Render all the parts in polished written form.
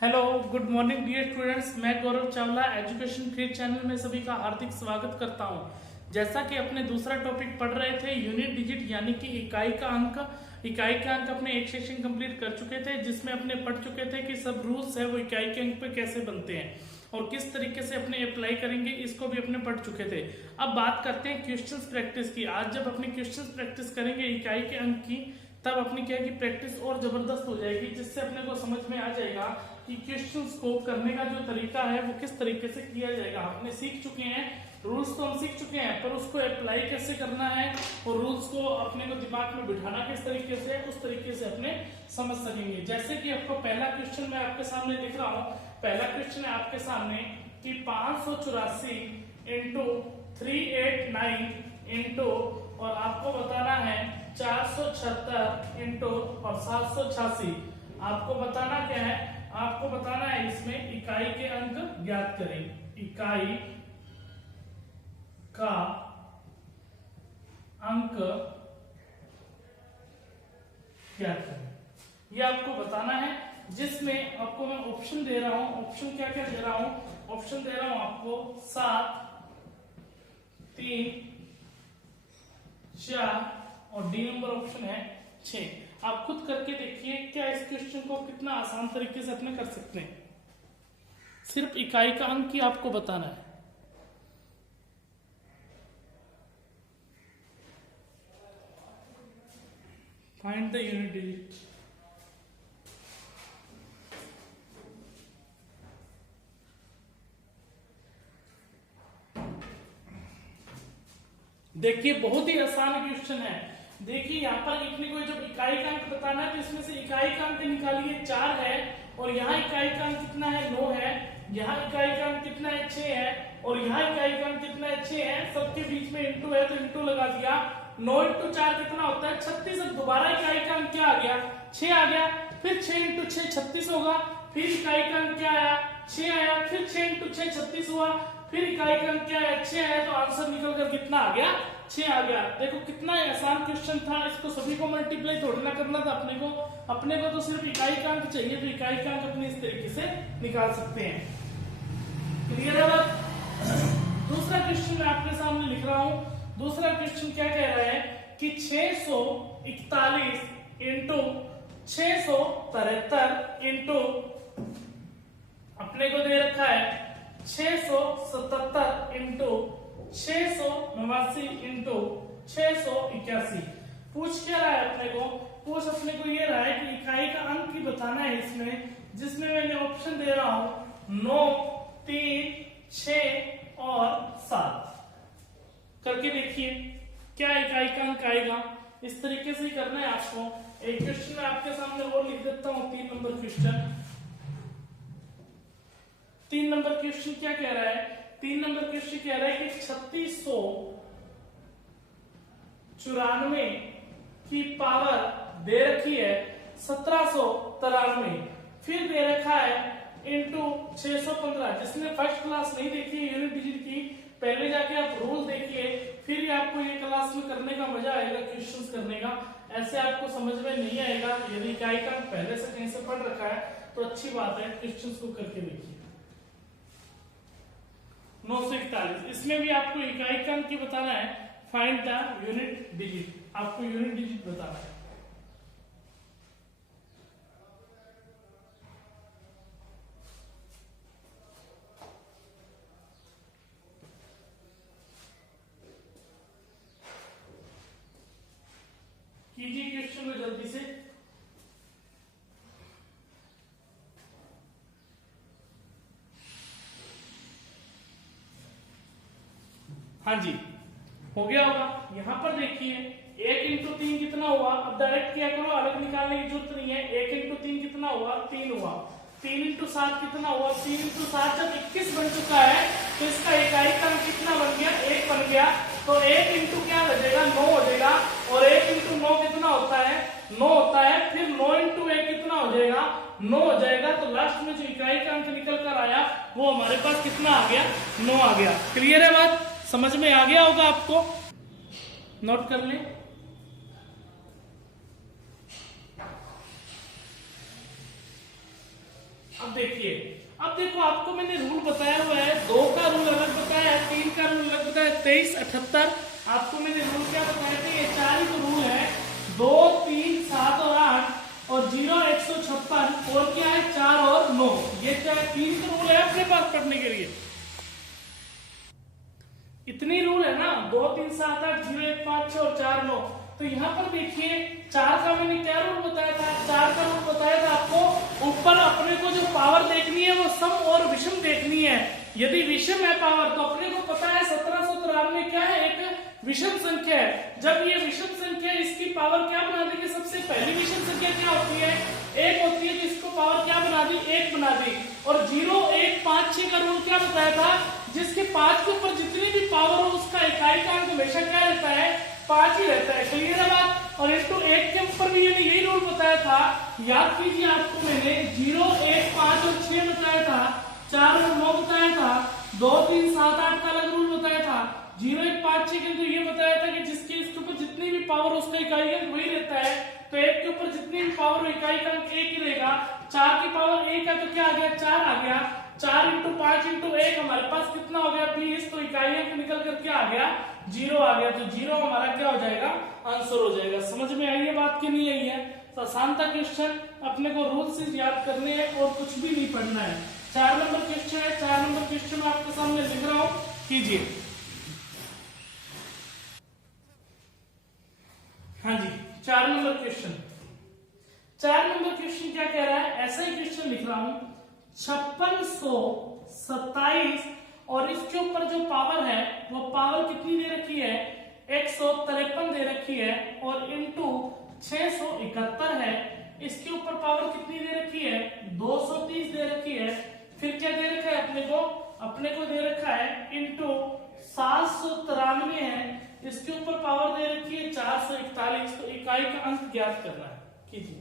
Hello, good morning dear students. मैं Gaurav Chawla education free channel में सभी का हार्दिक स्वागत करता हूं। जैसा कि अपने दूसरा टॉपिक पढ़ रहे थे यूनिट डिजिट यानी कि इकाई का अंक अपने एक सेक्शन कंप्लीट कर चुके थे, जिसमें अपने पढ़ चुके थे कि सब रूल्स है वो इकाई के अंक पे कैसे बनते हैं और किस तरीके से अपने अप्लाई करेंगे, इसको भी अपने पढ़ चुके थे। अब बात करते हैं क्वेश्चंस प्रैक्टिस की। आज जब अपने क्वेश्चंस प्रैक्टिस करेंगे इकाई के अंक की, तब अपनी क्या की प्रैक्टिस और जबरदस्त हो जाएगी, जिससे अपने को समझ में आ जाएगा कि क्वेश्चंस को करने का जो तरीका है वो किस तरीके से किया जाएगा। अपने सीख चुके हैं रूल्स, तो हम सीख चुके हैं, पर उसको अप्लाई कैसे करना है और रूल्स को अपने को दिमाग में बिठाना किस तरीके से, उस तरीके से अपने समझ सकेंगे। जैसे कि आपको पहला क्वेश्चन मैं आपके सामने लिख रहा हूँ। पहला क्वेश्चन है आपके सामने कि 584 इंटू 389 इंटू और आपको बताना है 476 इंटू और 786। आपको बताना क्या है? आपको बताना है इसमें इकाई के अंक ज्ञात करें। इकाई का अंक ज्ञात करें, ये आपको बताना है। जिसमें आपको मैं ऑप्शन दे रहा हूं। ऑप्शन क्या क्या दे रहा हूं? ऑप्शन दे रहा हूं आपको 7, 3, 4 और डी नंबर ऑप्शन है 6। आप खुद करके देखिए क्या इस क्वेश्चन को कितना आसान तरीके से अपने कर सकते हैं। सिर्फ इकाई का अंक ही आपको बताना है। Find the unit digit. देखिए बहुत ही आसान क्वेश्चन है। देखिए यहाँ पर लिखने को जब इकाई का अंक बताना है तो इसमें से इकाई का अंक निकालिए 4 है और यहाँ इकाई का अंक कितना है 9 है, यहाँ इकाई का अंक कितना है 6 है और यहाँ इकाई का अंक कितना है 6 है। सबके बीच में इंटू है तो इंटू लगा दिया। 9 इंटू 4 कितना होता है 36। अब दोबारा इकाई का अंक क्या आ गया 6 आ गया। फिर 6 इंटू 6 36 होगा। फिर इकाई का अंक क्या आया 6 आया। फिर 6 इंटू 6 36 हुआ। फिर इकाई का अंक क्या है 6 आया। तो आंसर निकल कर कितना आ गया 6 आ गया। देखो कितना आसान क्वेश्चन था। इसको सभी को मल्टीप्लाई थोड़ी ना करना था अपने को तो सिर्फ इकाई का अंक चाहिए, तो इकाई का अंक अपने इस तरीके से निकाल सकते हैं। क्लियर है बात? दूसरा क्वेश्चन मैं आपके सामने लिख रहा हूं। दूसरा क्वेश्चन क्या कह रहा है कि 641 इंटू 673 इंटू अपने को दे रखा है 677 इंटू 689 इंटू 681। पूछ क्या रहा है अपने को ये रहा है कि इकाई का अंक ही बताना है इसमें, जिसमें मैंने ऑप्शन दे रहा हूं 9, 3, 6 और 7। करके देखिए क्या इकाई का अंक आएगा। इस तरीके से ही करना है आपको। एक क्वेश्चन मैं आपके सामने और लिख देता हूं। 3 नंबर क्वेश्चन। 3 नंबर क्वेश्चन क्या कह रहा है? 3 नंबर क्वेश्चन कह रहा है कि 3694 की पावर दे रखी है 1793, फिर दे रखा है इंटू 615। जिसने फर्स्ट क्लास नहीं देखी है यूनिट डिजिट की, पहले जाके आप रूल देखिए, फिर ही आपको ये क्लास में करने का मजा आएगा क्वेश्चंस करने का। ऐसे आपको समझ में नहीं आएगा। यदि इकाई का पहले से कहीं से पढ़ रखा है तो अच्छी बात है, क्वेश्चंस को करके देखिए। 941 इसमें भी आपको इकाई का अंक की बताना है। Find the unit digit. आपको यूनिट डिजिट बताना है। कीजिए क्वेश्चन को जल्दी से। हाँ जी हो गया होगा। यहाँ पर देखिए 1 इंटू 3 कितना हुआ। अब डायरेक्ट क्या करो, अलग निकालने की जरूरत नहीं है। 1 इंटू 3 कितना हुआ 3 हुआ। 3 इंटू 7 कितना हुआ 3 इंटू 7 जब 21 बन चुका है तो इसका इकाई का अंक कितना बन गया 1 बन गया। तो 1 इंटू क्या बचेगा 9 हो जाएगा और 1 इंटू 9 कितना होता है 9 होता है। फिर 9 इंटू 1 कितना हो जाएगा 9 हो जाएगा। तो लास्ट में जो इकाई का अंक निकल कर आया वो हमारे पास कितना आ गया 9 आ गया। क्लियर है बात? समझ में आ गया होगा आपको। नोट कर लें। अब देखिए, अब देखो आपको मैंने रूल बताया हुआ है, 2 का रूल अलग बताया है, 3 का रूल अलग बताया है, 23, 78 आपको मैंने रूल क्या बताया था, ये 4 ही तो रूल है, 2, 3, 7 और 8 और 0, 156 और क्या है 4 और 9, ये क्या है 3 तो रूल है अपने पास पढ़ने के लिए, इतनी रूल है ना, 2, 3, 7, 8, 0, 1, 5, 6 और 4, 9। तो यहाँ पर देखिए 4 का मैंने क्या रूल बताया था, 4 का रूल बताया था आपको, ऊपर अपने को जो पावर देखनी है वो सम और विषम देखनी है, यदि विषम है पावर तो अपने को पता है 1793 क्या है, एक विषम संख्या है, जब ये विषम संख्या इसकी पावर क्या बना देंगे, सबसे पहली विषम संख्या क्या होती है, 1 होती है, तो इसको पावर क्या बना दी, 1 बना दी, और 0, 1, 5, 6 का रूल क्या बताया था, जिसके 5 के ऊपर जितनी भी पावर हो उसका इकाई का अंक हमेशा क्या रहता है, 5 ही रहता है, क्लियर है बात, और इंटू 1 के ऊपर भी यही रूल बताया था, याद कीजिए आपको मैंने 0, 1, 5 और 6 बताया था, 4 और 9 बताया था, 2, 3, 7, 8 का अलग रूल बताया था, 0, 1, 5, 6 के अंदर ये बताया था कि जिसके इसके ऊपर जितनी भी पावर उसका इकाई अंक वही रहता है, तो 1 के ऊपर जितनी भी पावर इकाई का अंक 1 ही रहेगा, 4 की पावर 1 है तो क्या आ गया, 4 आ गया, 4 इंटू 5 इंटू 1 हमारे पास कितना हो गया 20, तो इकाई अंक निकल कर क्या आ गया, 0 आ गया, तो 0 हमारा क्या हो जाएगा, आंसर हो जाएगा। समझ में आई है बात की नहीं आई है, तो आसान था क्वेश्चन, अपने को रूल से याद करने हैं और कुछ भी नहीं पढ़ना है। 4 नंबर क्वेश्चन है, 4 नंबर क्वेश्चन मैं आपके सामने लिख रहा हूं, कीजिए। हाँ जी, 4 नंबर क्वेश्चन, 4 नंबर क्वेश्चन क्या कह रहा है, ऐसा ही क्वेश्चन लिख रहा हूं, 5627 और इसके ऊपर जो पावर है वो पावर कितनी दे रखी है, 153 दे रखी है, और इंटू 671 है, इसके ऊपर पावर कितनी दे रखी है, 230 दे रखी है, फिर क्या दे रखा है अपने को दे रखा है इंटू 793 है, इसके ऊपर पावर दे रखी है 441, तो इकाई का अंक ज्ञात करना है, कीजिए।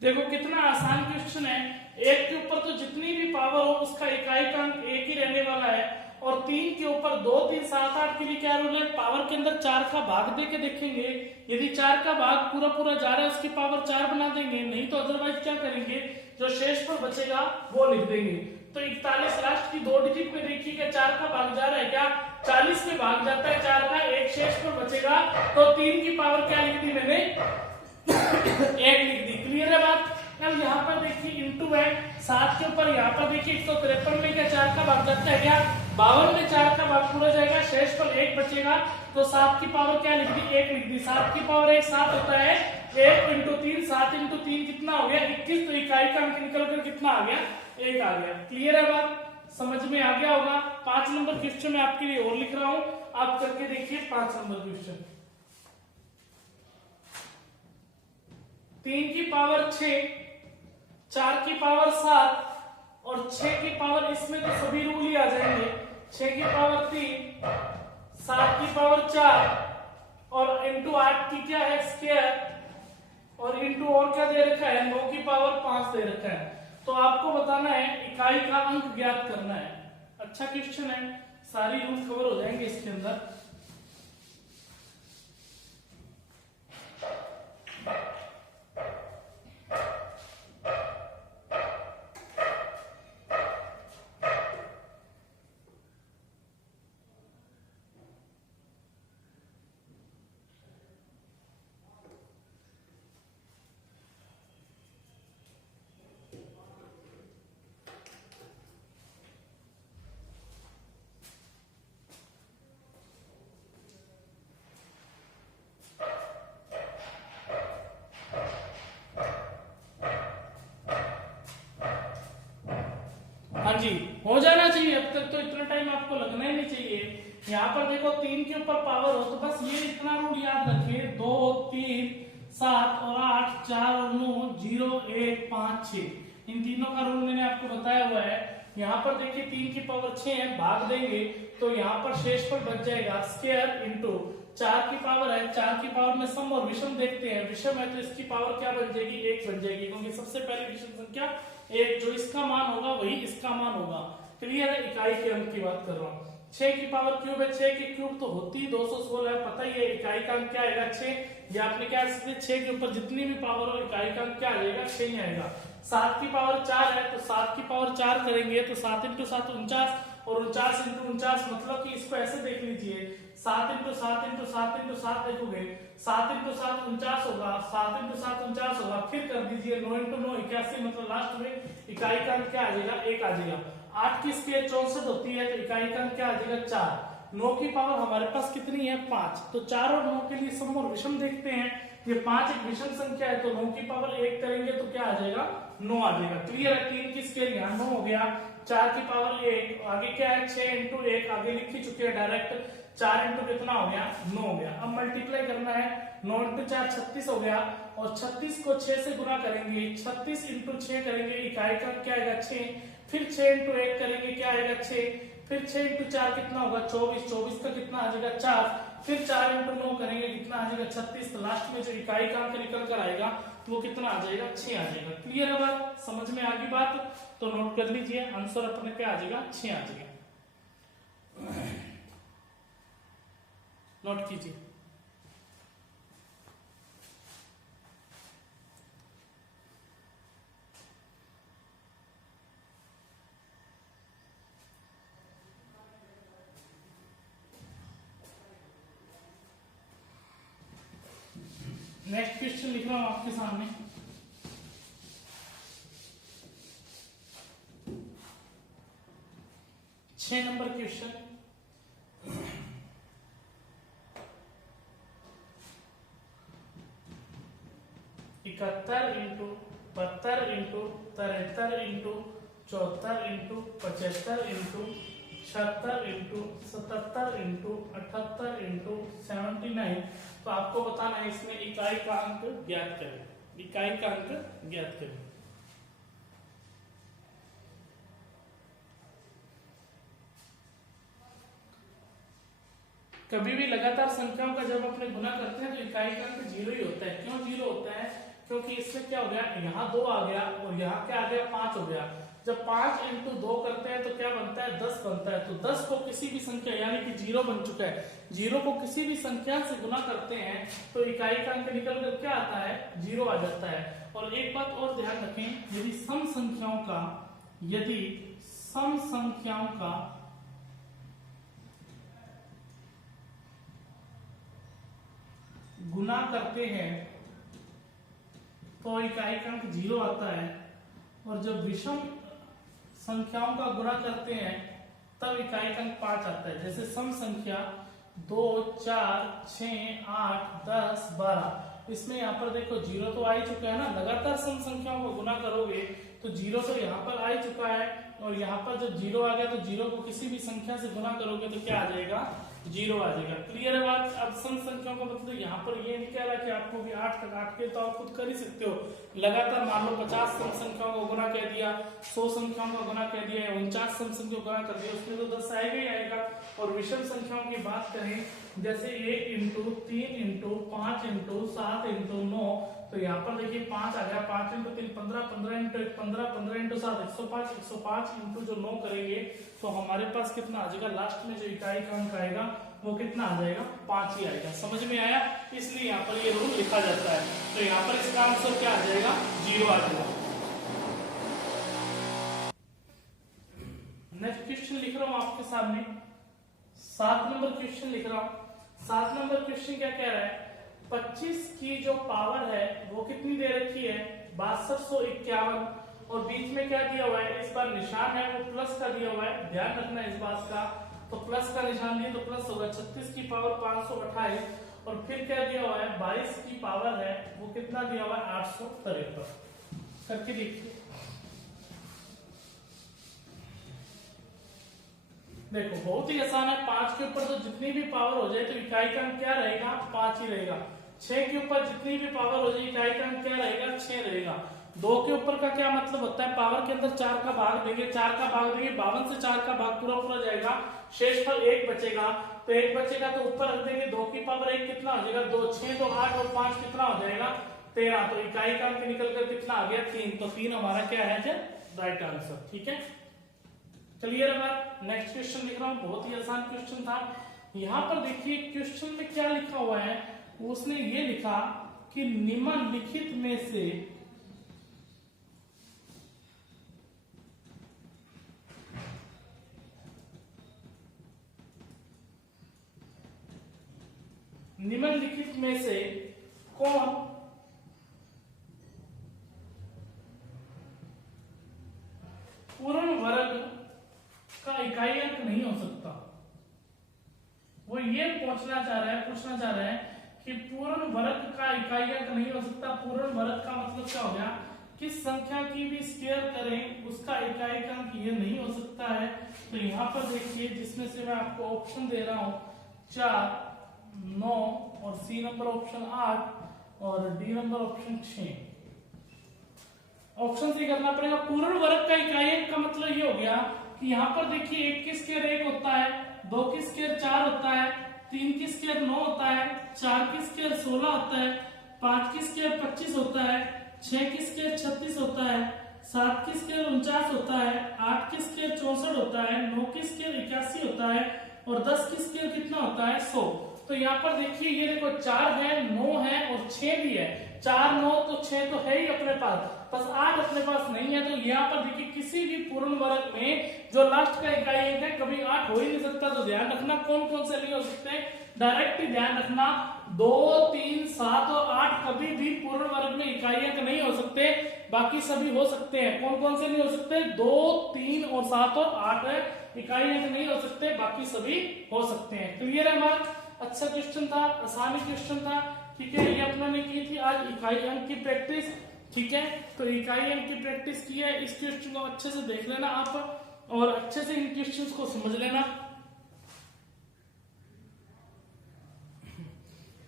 देखो कितना आसान क्वेश्चन है, 1 के ऊपर तो जितनी भी पावर हो उसका इकाई का अंक 1 ही रहने वाला है, और 3 के ऊपर 2, 3, 7, 8 के लिए क्या रूल है, पावर के अंदर 4 का भाग दे के देखेंगे, यदि 4 का भाग पूरा पूरा जा रहा है उसकी पावर 4 बना देंगे, नहीं तो अदरवाइज क्या करेंगे, जो शेष पर बचेगा वो लिख देंगे। तो 41 लास्ट की 2 डिजिट में देखिए क्या 4 का भाग जा रहा है, क्या 40 में भाग जाता है 4 का, एक शेष पर बचेगा, तो 3 की पावर क्या लिख दी मैंने, 1 लिख दी, क्लियर है बात। अब यहाँ पर देखिए इंटू है 7 के ऊपर, यहाँ पर देखिए 153 में क्या 4 का भाग जाता है, क्या 52 में 4 का भाग पूरा जाएगा, शेष पर 1 बचेगा, तो 7 की पावर क्या लिख दी, 1 लिख दी, 7 की पावर 1 7 होता है, 1 इंटू 3, 7 इंटू 3 कितना हो गया 21, तो इकाई का अंक निकल कर कितना आ गया, 1 आ गया, क्लियर है बात, समझ में आ गया होगा। 5 नंबर क्वेश्चन मैं आपके लिए और लिख रहा हूं, आप करके देखिए 5 नंबर क्वेश्चन। 3 की पावर 6, 4 की पावर 7 और 6 की पावर, इसमें तो सभी रूल ही आ जाएंगे, 6 की पावर 3, 7 की पावर 4 और इंटू 8 की क्या है स्क्वायर, और इंटू और क्या दे रखा है 9 की पावर 5 दे रखा है, तो आपको बताना है इकाई का अंक ज्ञात करना है। अच्छा क्वेश्चन है, सारी रूल कवर हो जाएंगे इसके अंदर। हाँ जी, हो जाना चाहिए, अब तक तो इतना टाइम आपको लगना ही नहीं चाहिए। यहाँ पर देखो 3 के ऊपर पावर हो तो बस ये इतना रूल याद रखिए, 2 3 7 और 8 4 और 9 0 1 5 6, इन तीनों का रूल मैंने आपको बताया हुआ है। यहाँ पर देखिए 3 की पावर 6 है, भाग देंगे तो यहाँ पर शेष पर बच जाएगा स्क्वायर इंटू 4 की पावर है, 4 की पावर में सम और विषम देखते हैं, विषम है तो इसकी पावर क्या बन जाएगी 1 बन जाएगी, क्योंकि सबसे पहले विषम संख्या 1, जो इसका मान होगा वही इसका मान होगा। क्लियर है, इकाई के अंक की बात कर रहा हूँ। 6 की पावर क्यूब है, 6 की क्यूब तो होती 216 है, पता ही है, इकाई का अंक क्या आएगा 6, या आपने क्या 6 के ऊपर जितनी भी पावर हो इकाई का अंक क्या आ जाएगा 6 ही आएगा। 7 की पावर 4 है तो 7 की पावर 4 करेंगे तो 7 इंटू 7 49 और 49 इंटू 49, मतलब कि इसको ऐसे देख लीजिए 7 इंटू 7 इंटू 7 इंटू 7 देखोगे 7 इंटू 7 49 होगा, 7 इंटू 7 49 होगा, फिर कर दीजिए 9 इंटू 9 81, मतलब लास्ट में इकाई का अंक क्या आ जाएगा 1 आ जाएगा। 8 की स्क्वायर 64 होती है तो इकाई का अंक क्या आ जाएगा 4। 9 की पावर हमारे पास कितनी है 5, तो 4 और 9 के लिए सम और विषम देखते हैं, ये 5 एक विषम संख्या है तो 9 की पावर 1 करेंगे तो क्या आ जाएगा 9 आ जाएगा। क्लियर है, 3 की स्क्वायर यहाँ 9 हो गया, 4 की पावर 1, आगे क्या है 6 इंटू 1 आगे लिख ही चुके हैं डायरेक्ट, 4 इंटू कितना हो गया 9 हो गया। अब मल्टीप्लाई करना है, 9 इंटू 4 36 हो गया, और 36 को 6 से गुना करेंगे, 36 इंटू 6 करेंगे इकाई का क्या आएगा 6, फिर 6 इंटू 1 करेंगे क्या आएगा 6, फिर 6 इंटू 4 कितना होगा 24, 24 का कितना आ जाएगा 4, फिर 4 इंटू 9 करेंगे कितना आ जाएगा 36, तो लास्ट में जो इकाई का अंक निकल कर आएगा वो कितना आ जाएगा 6 आ जाएगा। क्लियर है बात, समझ में आ गई बात, तो नोट कर लीजिए आंसर अपने क्या आ जाएगा 6 आ जाएगा, नोट कीजिए। नेक्स्ट क्वेश्चन लिख रहा हूं आपके सामने, छह number question. 71 into 72 into 73 into 74 into 75 into 76 into 77 into 78 into 79, तो आपको बताना है इसमें इकाई का अंक ज्ञात करें, इकाई का अंक ज्ञात करें। कभी भी लगातार संख्याओं का जब अपने गुना करते हैं तो इकाई का अंक 0 ही होता है। क्यों 0 होता है, क्योंकि इसमें क्या हो गया, यहाँ 2 आ गया और यहाँ क्या आ गया 5 हो गया। जब 5 इंटू 2 करते हैं तो क्या बनता है 10 बनता है, तो 10 को किसी भी संख्या यानी कि 0 बन चुका है, 0 को किसी भी संख्या से गुना करते हैं तो इकाई का अंक निकल कर क्या आता है 0 आ जाता है। और एक बात और ध्यान रखें, यदि सम संख्याओं का गुना करते हैं तो इकाई का अंक 0 आता है, और जब विषम संख्याओं का गुणा करते हैं तब इकाई का अंक 5 आता है। जैसे सम संख्या 2 4 6 8 10 12, इसमें यहाँ पर देखो 0 तो आ ही चुका है ना, लगातार सम संख्याओं को गुना करोगे तो 0 तो यहाँ पर आ ही चुका है, और यहाँ पर जब 0 आ गया तो 0 को किसी भी संख्या से गुना करोगे तो क्या आ जाएगा 0 आ जाएगा। क्लियर है बात। अब सम संख्याओं का मतलब यहाँ पर ये नहीं कह रहा कि आपको भी 8 तक 8 के तो आप खुद कर ही सकते हो। लगातार मान लो 50 सम संख्याओं को गुना कह दिया, 100 संख्याओं का गुना कह दिया, 49 सम संख्याओं को गुना कर दिया, उसमें तो 10 आएगा ही आएगा। और विषम संख्याओं की बात करें जैसे 1 इंटू 3 इंटू 5 इंटू 7 इंटू 9, तो यहाँ पर देखिए 5 आ गया, 5 इंटू 3 15, 15 इंटू 1 15, 15 इंटू 7 105, 105 इंटू जो 9 करेंगे तो हमारे पास कितना आ जाएगा, लास्ट में जो इकाई का अंक आएगा वो कितना आ जाएगा 5 ही आएगा। समझ में आया, इसलिए यहाँ पर ये रूल लिखा जाता है। तो यहाँ पर इसका आंसर क्या आ जाएगा 0 आ जाएगा। नेक्स्ट क्वेश्चन लिख रहा हूं आपके सामने, 7 नंबर क्वेश्चन लिख रहा हूं। 7 नंबर क्वेश्चन क्या कह रहा है, 25 की जो पावर है वो कितनी दे रखी है 6251, और बीच में क्या दिया हुआ है, इस बार निशान है वो प्लस का दिया हुआ है, ध्यान रखना इस बात का। तो प्लस का निशान दिया तो प्लस होगा, 36 की पावर 528, और फिर क्या दिया हुआ है 22 की पावर है वो कितना दिया हुआ है 853। करके देखिए देखो बहुत ही आसान है। 5 के ऊपर तो जितनी भी पावर हो जाए तो इकाई का अंक क्या रहेगा, 5 ही रहेगा। 6 के ऊपर जितनी भी पावर हो जाए इकाई का अंक क्या रहेगा, 6 रहेगा। 2 के ऊपर का क्या मतलब होता है, पावर के अंदर 4 का भाग देंगे, 4 का भाग देंगे, 52 से 4 का भाग पूरा पूरा जाएगा, शेषफल 1 बचेगा। तो 1 बचेगा तो ऊपर रख देंगे, 2 की पावर 1 कितना हो जाएगा, 2, 6 तो 8 और 5 कितना हो जाएगा, 13। तो इकाई का अंक निकल कर कितना आ गया, 3। तो 3 हमारा क्या है, राइट आंसर। ठीक है, क्लियर है बात। नेक्स्ट क्वेश्चन लिख रहा हूं, बहुत ही आसान क्वेश्चन था। यहां पर देखिए क्वेश्चन में क्या लिखा हुआ है, उसने ये लिखा कि निम्नलिखित में से कौन पूर्ण वर्ग का इकाई अंक नहीं हो सकता। वो ये पूछना चाह रहा है कि पूर्ण वर्ग का इकाई अंक नहीं हो सकता। पूर्ण वर्ग का मतलब क्या हो गया, किस संख्या की भी स्क्वायर करें उसका इकाई का अंक ये नहीं हो सकता है। तो यहाँ पर देखिए, जिसमें से मैं आपको ऑप्शन दे रहा हूं 4, 9 और सी नंबर ऑप्शन 8 और डी नंबर ऑप्शन 6। ऑप्शन से करना पड़ेगा। पूर्ण वर्ग का इकाई अंक का मतलब ये हो गया कि यहाँ पर देखिए 1 की स्क्वायर 1 होता है, 2 की स्क्वायर 4 होता है, 3 की स्क्वायर 9 होता है, 4 की स्क्वायर 16 होता है, 5 की स्क्वायर 25 होता है, 6 की स्क्वायर 36 होता है, 7 की स्क्वायर 49 होता है, 8 की स्क्वायर 64 होता है, 9 की स्क्वायर 81 होता है और 10 की स्क्वायर कितना होता है, 100। तो यहाँ पर देखिए ये देखो 4 है, 9 है और 6 भी है। 4, 9 तो 6 तो है ही अपने पास, बस 8 अपने पास नहीं है। तो यहाँ पर देखिए किसी भी पूर्ण वर्ग में जो लास्ट का इकाई अंक है कभी 8 हो ही नहीं सकता। तो ध्यान रखना कौन कौन से नहीं हो सकते, डायरेक्ट ही ध्यान रखना 2, 3, 7 और 8 कभी भी पूर्ण वर्ग में इकाई अंक नहीं हो सकते, बाकी सभी हो सकते हैं। कौन कौन से नहीं हो सकते, 2, 3 और 7 और 8 है, इकाई अंक नहीं हो सकते, बाकी सभी हो सकते हैं। क्लियर है बात। अच्छा क्वेश्चन था, आसानी क्वेश्चन था। ठीक है, ये अपनों ने की थी आज इकाई अंक की प्रैक्टिस। ठीक है, तो इकाई अंक की प्रैक्टिस की है। इस क्वेश्चन को अच्छे से देख लेना आप और अच्छे से इन क्वेश्चंस को समझ लेना।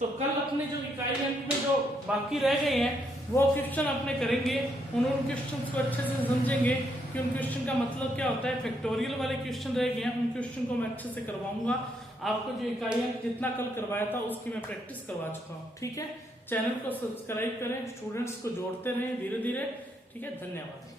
तो कल अपने जो इकाई अंक में जो बाकी रह गए हैं वो क्वेश्चन अपने करेंगे, उन क्वेश्चन को अच्छे से समझेंगे कि उन क्वेश्चन का मतलब क्या होता है। फैक्टोरियल वाले क्वेश्चन रह गए हैं, उन क्वेश्चन को मैं अच्छे से करवाऊंगा। आपको जो इकाई अंक जितना कल करवाया था उसकी मैं प्रैक्टिस करवा चुका हूँ। ठीक है, चैनल को सब्सक्राइब करें, स्टूडेंट्स को जोड़ते रहें धीरे धीरे। ठीक है, धन्यवाद।